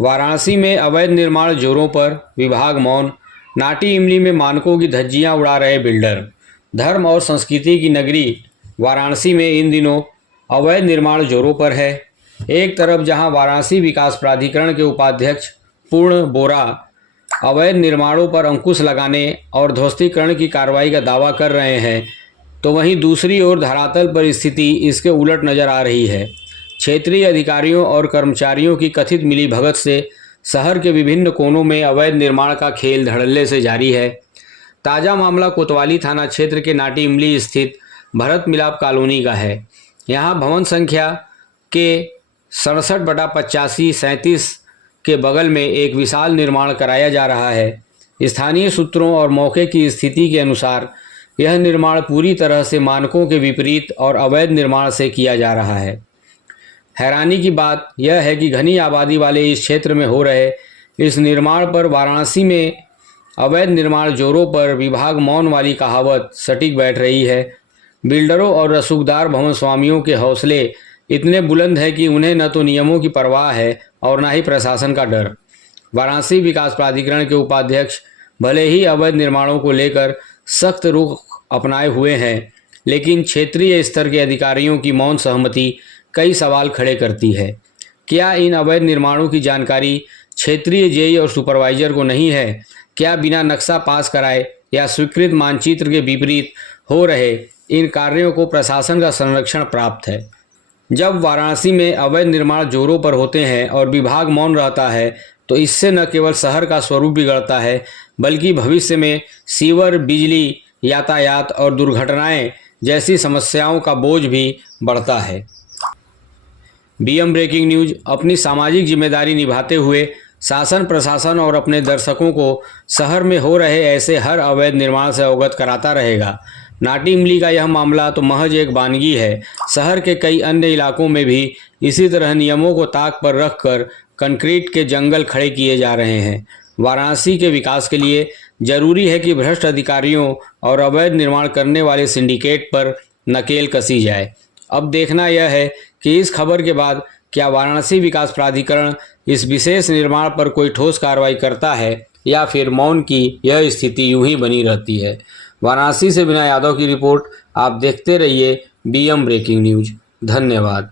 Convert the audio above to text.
वाराणसी में अवैध निर्माण जोरों पर, विभाग मौन। नाटी इमली में मानकों की धज्जियां उड़ा रहे बिल्डर। धर्म और संस्कृति की नगरी वाराणसी में इन दिनों अवैध निर्माण जोरों पर है। एक तरफ जहां वाराणसी विकास प्राधिकरण के उपाध्यक्ष पूर्ण बोरा अवैध निर्माणों पर अंकुश लगाने और ध्वस्तीकरण की कार्रवाई का दावा कर रहे हैं, तो वहीं दूसरी ओर धरातल पर स्थिति इसके उलट नजर आ रही है। क्षेत्रीय अधिकारियों और कर्मचारियों की कथित मिलीभगत से शहर के विभिन्न कोनों में अवैध निर्माण का खेल धड़ल्ले से जारी है। ताज़ा मामला कोतवाली थाना क्षेत्र के नाटी इमली स्थित भरत मिलाप कॉलोनी का है। यहाँ भवन संख्या के 67/85-37 के बगल में एक विशाल निर्माण कराया जा रहा है। स्थानीय सूत्रों और मौके की स्थिति के अनुसार यह निर्माण पूरी तरह से मानकों के विपरीत और अवैध निर्माण से किया जा रहा है। हैरानी की बात यह है कि घनी आबादी वाले इस क्षेत्र में हो रहे इस निर्माण पर वाराणसी में अवैध निर्माण जोरों पर विभाग मौन वाली कहावत सटीक बैठ रही है। बिल्डरों और रसूखदार भवन स्वामियों के हौसले इतने बुलंद हैं कि उन्हें न तो नियमों की परवाह है और न ही प्रशासन का डर। वाराणसी विकास प्राधिकरण के उपाध्यक्ष भले ही अवैध निर्माणों को लेकर सख्त रुख अपनाए हुए हैं, लेकिन क्षेत्रीय स्तर के अधिकारियों की मौन सहमति कई सवाल खड़े करती है। क्या इन अवैध निर्माणों की जानकारी क्षेत्रीय जेई और सुपरवाइजर को नहीं है? क्या बिना नक्शा पास कराए या स्वीकृत मानचित्र के विपरीत हो रहे इन कार्यों को प्रशासन का संरक्षण प्राप्त है? जब वाराणसी में अवैध निर्माण जोरों पर होते हैं और विभाग मौन रहता है, तो इससे न केवल शहर का स्वरूप बिगड़ता है, बल्कि भविष्य में सीवर, बिजली, यातायात और दुर्घटनाएं जैसी समस्याओं का बोझ भी बढ़ता है। बीएम ब्रेकिंग न्यूज अपनी सामाजिक जिम्मेदारी निभाते हुए शासन, प्रशासन और अपने दर्शकों को शहर में हो रहे ऐसे हर अवैध निर्माण से अवगत कराता रहेगा। नाटी इमली का यह मामला तो महज एक वानगी है। शहर के कई अन्य इलाकों में भी इसी तरह नियमों को ताक पर रखकर कंक्रीट के जंगल खड़े किए जा रहे हैं। वाराणसी के विकास के लिए जरूरी है कि भ्रष्ट अधिकारियों और अवैध निर्माण करने वाले सिंडिकेट पर नकेल कसी जाए। अब देखना यह है कि इस खबर के बाद क्या वाराणसी विकास प्राधिकरण इस विशेष निर्माण पर कोई ठोस कार्रवाई करता है या फिर मौन की यह स्थिति यूं ही बनी रहती है। वाराणसी से विनय यादव की रिपोर्ट। आप देखते रहिए बीएम ब्रेकिंग न्यूज। धन्यवाद।